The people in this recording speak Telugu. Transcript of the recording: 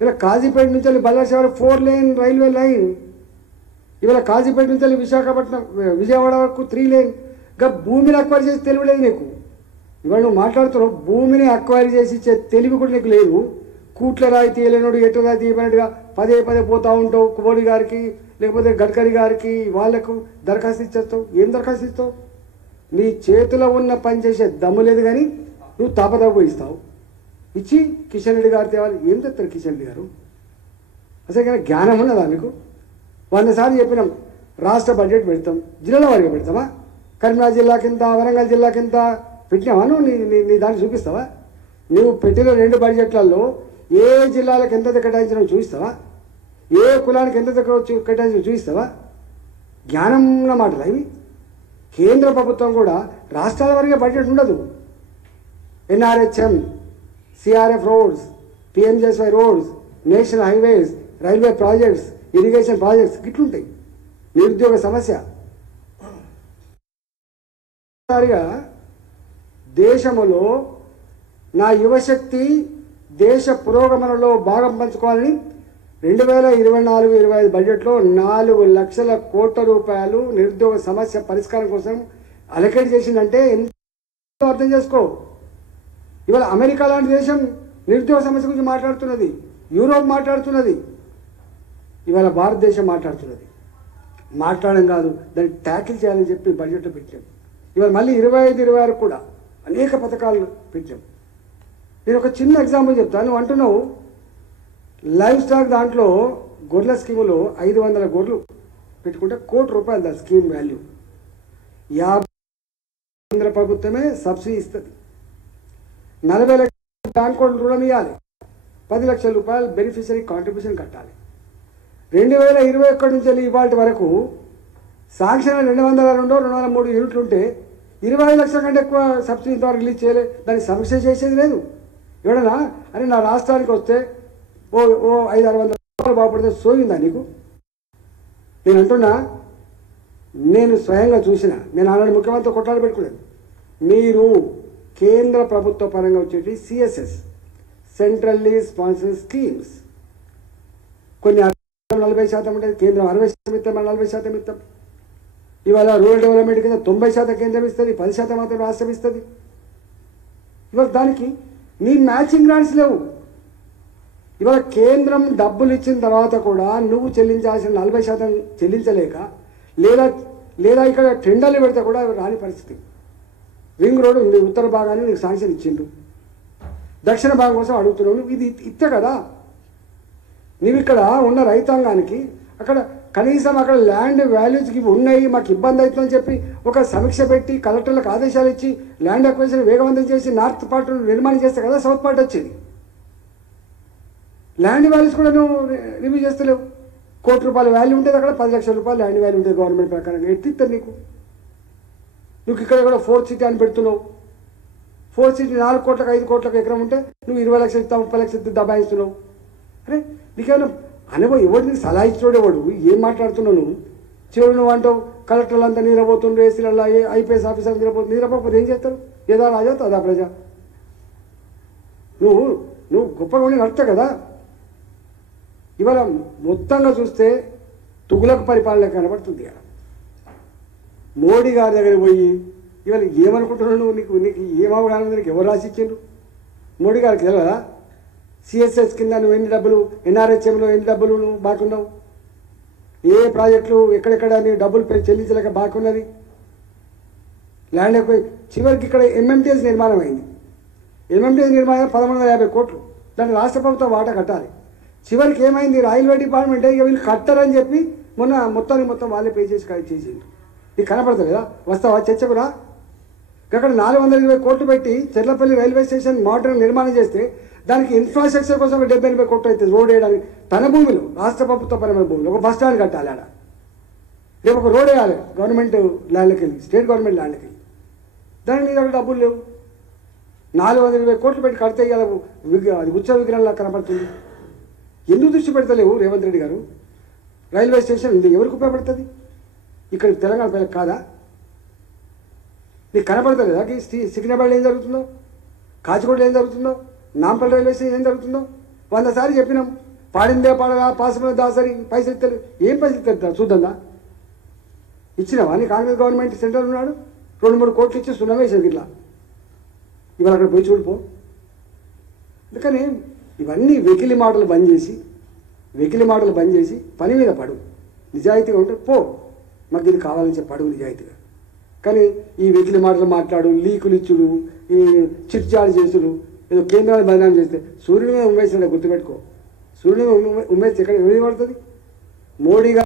ఇలా కాజీపేట నుంచి వెళ్ళి బల్లాశివరం 4 లేన్ రైల్వే లైన్, ఇవాళ కాజీపేట నుంచి వెళ్ళి విశాఖపట్నం విజయవాడ వరకు 3 లేన్. ఇంకా భూమిని అక్వైర్ చేసి తెలివి లేదు నీకు. ఇవాళ నువ్వు మాట్లాడుతున్నావు, భూమిని అక్వైర్ చేసి ఇచ్చే తెలివి కూడా నీకు లేదు. కూట్ల రాయితీ వెళ్ళినోడు ఎట్ల రాయితీ ఇవ్వనట్టుగా పదే పోతూ ఉంటావు. కుబోడి గారికి లేకపోతే గడ్కరీ గారికి వాళ్ళకు దరఖాస్తు ఇచ్చేస్తావు. ఏం దరఖాస్తు ఇస్తావు? నీ చేతిలో ఉన్న పని చేసే దమ్ము లేదు, కానీ నువ్వు తప్పదప్పు ఇస్తావు. ఇచ్చి కిషన్ రెడ్డి గారు తేవాలి. ఏం తెస్తారు కిషన్ రెడ్డి గారు? అసలు కానీ జ్ఞానం ఉన్నదా మీకు? 100 సార్లు చెప్పినాం, రాష్ట్ర బడ్జెట్ పెడతాం, జిల్లాల వారిగా పెడతావా? కరీంనగర్ జిల్లా కింద, వరంగల్ జిల్లా కింద పెట్టినావా? నువ్వు నీ దాన్ని చూపిస్తావా? నువ్వు పెట్టిన 2 బడ్జెట్లలో ఏ జిల్లాలకు ఎంత కేటాయించడం చూపిస్తావా? ఏ కులానికి ఎంత కేటాయించడం చూపిస్తావా? జ్ఞానం ఉన్న మాటలు ఇవి. కేంద్ర ప్రభుత్వం కూడా రాష్ట్రాల వారిగా బడ్జెట్ ఉండదు. NRHM, CRF roads, PMGSY roads, national highways, railway projects, irrigation projects ఇట్లుంటాయి. నిరుద్యోగ సమస్య దేశంలో నా యువశక్తి దేశ పురోగమనలో భాగం పంచుకోవాలని 2024-25 బడ్జెట్లో 4 లక్షల కోట్ల రూపాయలు నిరుద్యోగ సమస్య పరిష్కారం కోసం అలొకేట్ చేసిందంటే ఎంతో అర్థం చేసుకో. ఇవాళ అమెరికా లాంటి దేశం నిరుద్యోగ సమస్య గురించి మాట్లాడుతున్నది, యూరోప్ మాట్లాడుతున్నది, ఇవాళ భారతదేశం మాట్లాడుతున్నది. మాట్లాడడం కాదు, దాన్ని ట్యాకిల్ చేయాలని చెప్పి బడ్జెట్లో పెట్టాం. ఇవాళ మళ్ళీ 25-26 కూడా అనేక పథకాలు పెట్టాం. నేను ఒక చిన్న ఎగ్జాంపుల్ చెప్తాను. నువ్వు అంటున్నావు లైవ్ స్టాక్ దాంట్లో గొర్రెల స్కీములో 500 గొర్రెలు పెట్టుకుంటే ₹1,00,00,000 దాని స్కీమ్ వాల్యూ. 50 కేంద్ర ప్రభుత్వమే సబ్సిడీ ఇస్తుంది. 40 లక్షల బ్యాంక్ రుణం ఇవ్వాలి. 10 లక్షల రూపాయలు బెనిఫిషరీ కాంట్రిబ్యూషన్ కట్టాలి. 2021 నుంచి వెళ్ళి ఇవాటి వరకు శాంక్షన్ 202-203 యూనిట్లు ఉంటే 25 లక్షల కంటే ఎక్కువ సబ్సిడీ ఇంతవరకు రిలీజ్ చేయలే. దాన్ని సమీక్ష చేసేది లేదు. ఎవడన్నా అని నా రాష్ట్రానికి వస్తే ఓ 500-600 రూపాయలు బాగుపడితే సోయిందా నీకు? నేను అంటున్నా, నేను స్వయంగా చూసిన, నేను ఆనాడు ముఖ్యమంత్రి కొట్లాడి పెట్టుకున్నాను. మీరు కేంద్ర ప్రభుత్వ పరంగా వచ్చేటి సిఎస్ఎస్, సెంట్రల్లీ స్పాన్సర్డ్ స్కీమ్స్, కొన్ని 40% ఉంటుంది, కేంద్రం 60% ఇస్తాం, 40% ఇస్తాం. ఇవాళ రూరల్ డెవలప్మెంట్ కింద 90% కేంద్రం ఇస్తుంది, 10% మాత్రం రాష్ట్రం ఇస్తుంది. ఇవాళ దానికి నీ మ్యాచింగ్ గ్రాంట్స్ లేవు. ఇవాళ కేంద్రం డబ్బులు ఇచ్చిన తర్వాత కూడా నువ్వు చెల్లించాల్సిన 40% చెల్లించలేక, లేదా ఇక్కడ టెండర్లు పెడితే కూడా రాని పరిస్థితి. రింగ్ రోడ్ ఉంది, ఉత్తర భాగాన్ని నీకు శాంక్షన్ ఇచ్చిండు, దక్షిణ భాగం కోసం అడుగుతున్నావు. నువ్వు ఇది ఇస్తే కదా నువ్వు ఇక్కడ ఉన్న రైతాంగానికి అక్కడ కనీసం అక్కడ ల్యాండ్ వాల్యూస్కి ఉన్నాయి, మాకు ఇబ్బంది అవుతుందని చెప్పి ఒక సమీక్ష పెట్టి కలెక్టర్లకు ఆదేశాలు ఇచ్చి ల్యాండ్ అక్విజిషన్ వేగవంతం చేసి నార్త్ పార్ట్ నిర్మాణం చేస్తే కదా సౌత్ పార్ట్ వచ్చేది. ల్యాండ్ వాల్యూస్ కూడా నువ్వు రివ్యూ చేస్తలేవు. ₹1,00,00,000 వాల్యూ ఉంటుంది, అక్కడ 10 లక్షల రూపాయలు ల్యాండ్ వాల్యూ ఉంటుంది గవర్నమెంట్ ప్రకారంగా. ఎట్టిస్తారు నీకు? నువ్వు ఇక్కడ కూడా 4th సిటీ అని పెడుతున్నావు. 4th సిటీ 4 కోట్లకు 5 కోట్లకు ఎకరం ఉంటే నువ్వు 20 లక్షలు ఇస్తావు, 30 లక్షలు ఇస్తే దబాయిస్తున్నావు. అరే నీకేమైనా అనుభవం ఎవడు నీకు సలహా ఇచ్చినోడు ఎవడు? ఏం మాట్లాడుతున్నావు నువ్వు? చివరి నువ్వు అంటావు కలెక్టర్లు అంతా నిద్రపోతుండ్రు, ఏసీలలో ఐపీఎస్ ఆఫీసర్లు నిద్రపోతే ఏం చేస్తారు? ఏదా రాజా తదా ప్రజ. నువ్వు గొప్పగా ఉండి నడుస్తావు కదా. ఇవాళ మొత్తంగా చూస్తే తుగులకు పరిపాలన కనబడుతుంది. మోడీ గారి దగ్గర పోయి ఇవాళ ఏమనుకుంటున్నావు నువ్వు? నీకు ఏం అవగాహన? నీకు ఎవరు రాసిచ్చిండ్రు? మోడీ గారికి తెలియదా? సిఎస్ఎస్ కింద నువ్వు ఎన్ని డబ్బులు, ఎన్ఆర్హెచ్ఎంలో ఎన్ని డబ్బులు నువ్వు బాకున్నావు, ఏ ప్రాజెక్టులు ఎక్కడెక్కడ నీ డబ్బులు చెల్లించలేక బాకున్నది. ల్యాండ్ ఎక్కువ. చివరికి ఇక్కడ ఎంఎంటీఎస్ నిర్మాణం అయింది. ఎంఎంటీఎస్ నిర్మాణం 1,150 కోట్లు. దాన్ని రాష్ట్ర ప్రభుత్వం వాటా కట్టాలి. చివరికి ఏమైంది? రైల్వే డిపార్ట్మెంటే ఇక వీళ్ళు కట్టరని చెప్పి మొత్తం వాళ్ళే పే చేసింది. నీకు కనపడతలేదా? వస్తావా చర్చకురా? అక్కడ 420 కోట్లు పెట్టి చెర్లపల్లి రైల్వే స్టేషన్ మోడర్న్ నిర్మాణం చేస్తే దానికి ఇన్ఫ్రాస్ట్రక్చర్ కోసం 70-80 కోట్లు అవుతుంది. రోడ్ వేయడానికి తన భూమిలో, రాష్ట్ర ప్రభుత్వ పరమైన భూమిలో ఒక బస్ స్టాండ్ కట్టాలి. ఆడ రేపు ఒక రోడ్ వేయాలి గవర్నమెంట్ ల్యాండ్కి వెళ్ళి, స్టేట్ గవర్నమెంట్ ల్యాండ్కి వెళ్ళి. దానికి నీ దగ్గర డబ్బులు లేవు. 420 కోట్లు పెట్టి కడితే అది ఉత్సవ విగ్రహంలా కనపడుతుంది. ఎందుకు దృష్టి పెడతలేవు రేవంత్ రెడ్డి గారు? రైల్వే స్టేషన్ ఉంది, ఎవరికి ఉపయోగపడుతుంది? ఇక్కడ తెలంగాణ పిల్లలకు కాదా? నీకు కనపడతలేదా? సికింద్రాబాద్లో ఏం జరుగుతుందో, కాచిగూడలో ఏం జరుగుతుందో, నాంపల్లి రైల్వే స్టేషన్ ఏం జరుగుతుందో? 100 సార్లు చెప్పినాం. పాడిందే పాడగా పాసమైన దాసరి పైసలు ఇస్తారు. ఏం పైసలు ఇస్తారు చూద్దా? ఇచ్చినావా? నీ కాంగ్రెస్ గవర్నమెంట్ సెంట్రల్ ఉన్నాడు 2-3 కోట్లు ఇచ్చి సున్నమేసేది ఇట్లా. ఇవాళ అక్కడ పోయి చూడిపో. అందుకని ఇవన్నీ వెకిలి మాటలు బంద్ చేసి పని మీద పడు. నిజాయితీగా ఉంటే పో, మాకు ఇది కావాలని చెప్పి అడుగు నిజాయితీగా. కానీ ఈ వెకిలి మాటలు మాట్లాడు, లీకులు ఇచ్చుడు, ఈ చిట్చాలు చేసుడు, ఏదో కేంద్రాన్ని బదనాం చేస్తే సూర్యుని మీద ఉమ్మేసినట్టు గుర్తుపెట్టుకో. సూర్యుని మీద ఉమ్మేస్తే ఎక్కడ ఎవరి పడుతుంది? మోడీగా